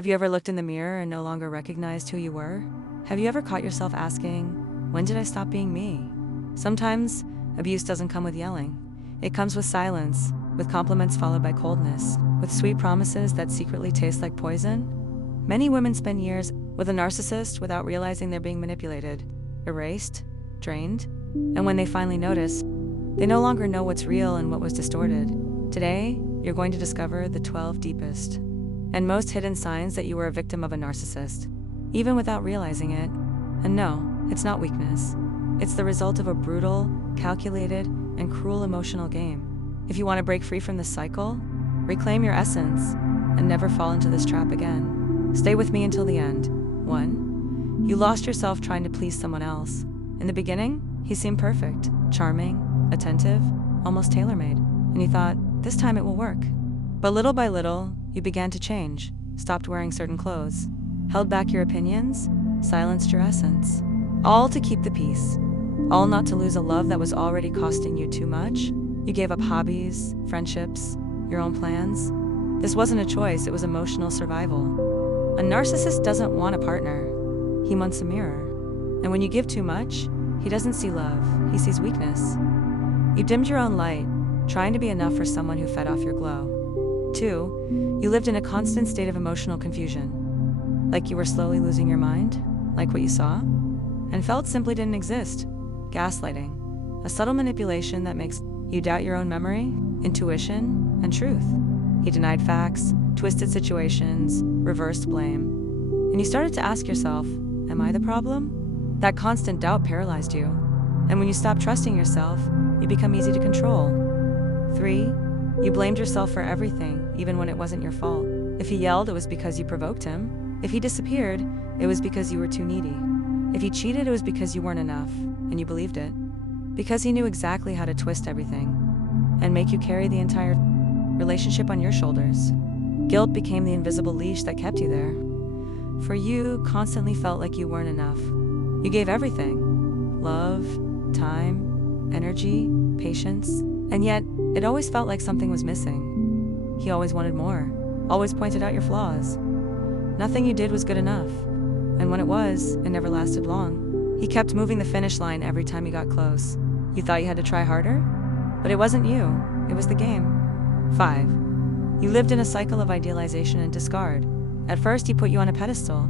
Have you ever looked in the mirror and no longer recognized who you were? Have you ever caught yourself asking, when did I stop being me? Sometimes, abuse doesn't come with yelling. It comes with silence, with compliments followed by coldness, with sweet promises that secretly taste like poison. Many women spend years with a narcissist without realizing they're being manipulated, erased, drained, and when they finally notice, they no longer know what's real and what was distorted. Today, you're going to discover the 12 deepest and most hidden signs that you were a victim of a narcissist, even without realizing it. And no, it's not weakness. It's the result of a brutal, calculated, and cruel emotional game. If you want to break free from this cycle, reclaim your essence, and never fall into this trap again, stay with me until the end. 1. You lost yourself trying to please someone else. In the beginning, he seemed perfect, charming, attentive, almost tailor-made, and you thought, this time it will work. But little by little, you began to change, stopped wearing certain clothes, held back your opinions, silenced your essence. All to keep the peace. All not to lose a love that was already costing you too much. You gave up hobbies, friendships, your own plans. This wasn't a choice, it was emotional survival. A narcissist doesn't want a partner. He wants a mirror. And when you give too much, he doesn't see love, he sees weakness. You dimmed your own light, trying to be enough for someone who fed off your glow. 2. You lived in a constant state of emotional confusion. Like you were slowly losing your mind, like what you saw, and felt simply didn't exist. Gaslighting, a subtle manipulation that makes you doubt your own memory, intuition, and truth. He denied facts, twisted situations, reversed blame. And you started to ask yourself, am I the problem? That constant doubt paralyzed you. And when you stop trusting yourself, you become easy to control. 3. You blamed yourself for everything, even when it wasn't your fault. If he yelled, it was because you provoked him. If he disappeared, it was because you were too needy. If he cheated, it was because you weren't enough, and you believed it. Because he knew exactly how to twist everything and make you carry the entire relationship on your shoulders. Guilt became the invisible leash that kept you there. For you constantly felt like you weren't enough. You gave everything: love, time, energy, patience, and yet it always felt like something was missing. He always wanted more, always pointed out your flaws. Nothing you did was good enough, and when it was, it never lasted long. He kept moving the finish line every time you got close. You thought you had to try harder? But it wasn't you, it was the game. 5. You lived in a cycle of idealization and discard. At first, he put you on a pedestal,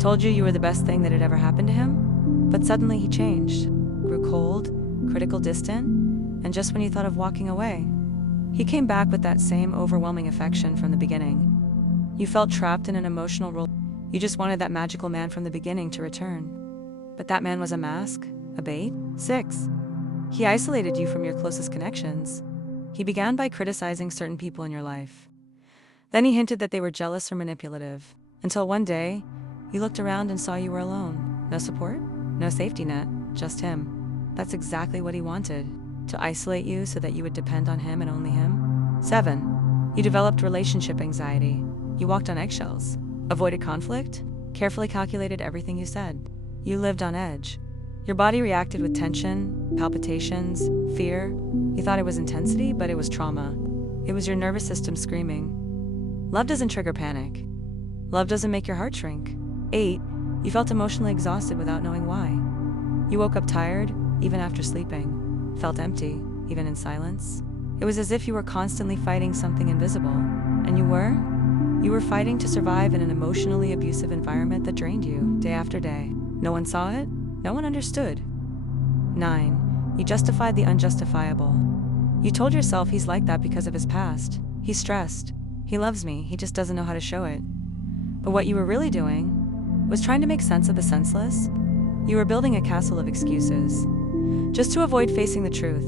told you were the best thing that had ever happened to him, but suddenly he changed, grew cold, critical, distant, and just when you thought of walking away, he came back with that same overwhelming affection from the beginning. You felt trapped in an emotional role. You just wanted that magical man from the beginning to return. But that man was a mask, a bait. 6. He isolated you from your closest connections. He began by criticizing certain people in your life. Then he hinted that they were jealous or manipulative, until one day, you looked around and saw you were alone. No support, no safety net, just him. That's exactly what he wanted, to isolate you so that you would depend on him and only him. 7. You developed relationship anxiety. You walked on eggshells, avoided conflict, carefully calculated everything you said. You lived on edge. Your body reacted with tension, palpitations, fear. You thought it was intensity, but it was trauma. It was your nervous system screaming. Love doesn't trigger panic. Love doesn't make your heart shrink. 8. You felt emotionally exhausted without knowing why. You woke up tired, even after sleeping. Felt empty, even in silence. It was as if you were constantly fighting something invisible. And you were? You were fighting to survive in an emotionally abusive environment that drained you, day after day. No one saw it. No one understood. 9. You justified the unjustifiable. You told yourself he's like that because of his past. He's stressed. He loves me, he just doesn't know how to show it. But what you were really doing was trying to make sense of the senseless. You were building a castle of excuses, just to avoid facing the truth.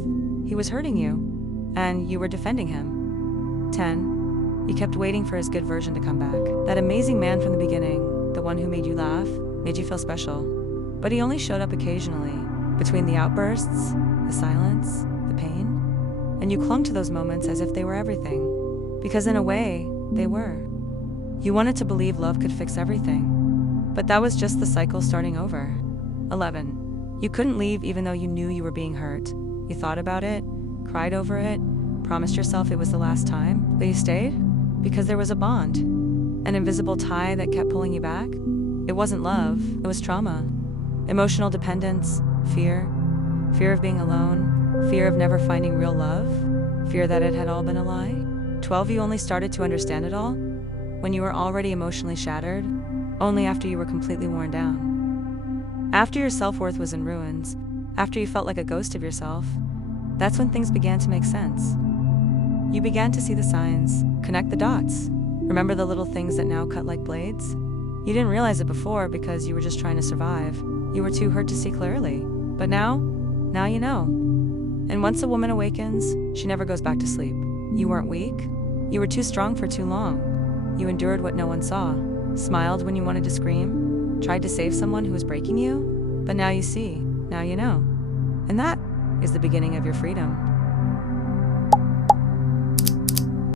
He was hurting you, and you were defending him. 10. You kept waiting for his good version to come back. That amazing man from the beginning, the one who made you laugh, made you feel special. But he only showed up occasionally, between the outbursts, the silence, the pain. And you clung to those moments as if they were everything. Because in a way, they were. You wanted to believe love could fix everything. But that was just the cycle starting over. 11. You couldn't leave even though you knew you were being hurt. You thought about it, cried over it, promised yourself it was the last time, but you stayed because there was a bond. An invisible tie that kept pulling you back? It wasn't love, it was trauma. Emotional dependence, fear. Fear of being alone, fear of never finding real love, fear that it had all been a lie. 12, you only started to understand it all when you were already emotionally shattered, only after you were completely worn down. After your self-worth was in ruins, after you felt like a ghost of yourself, that's when things began to make sense. You began to see the signs, connect the dots. Remember the little things that now cut like blades? You didn't realize it before because you were just trying to survive. You were too hurt to see clearly. But now you know. And once a woman awakens, she never goes back to sleep. You weren't weak. You were too strong for too long. You endured what no one saw, smiled when you wanted to scream, tried to save someone who was breaking you. But now you see, now you know. And that is the beginning of your freedom.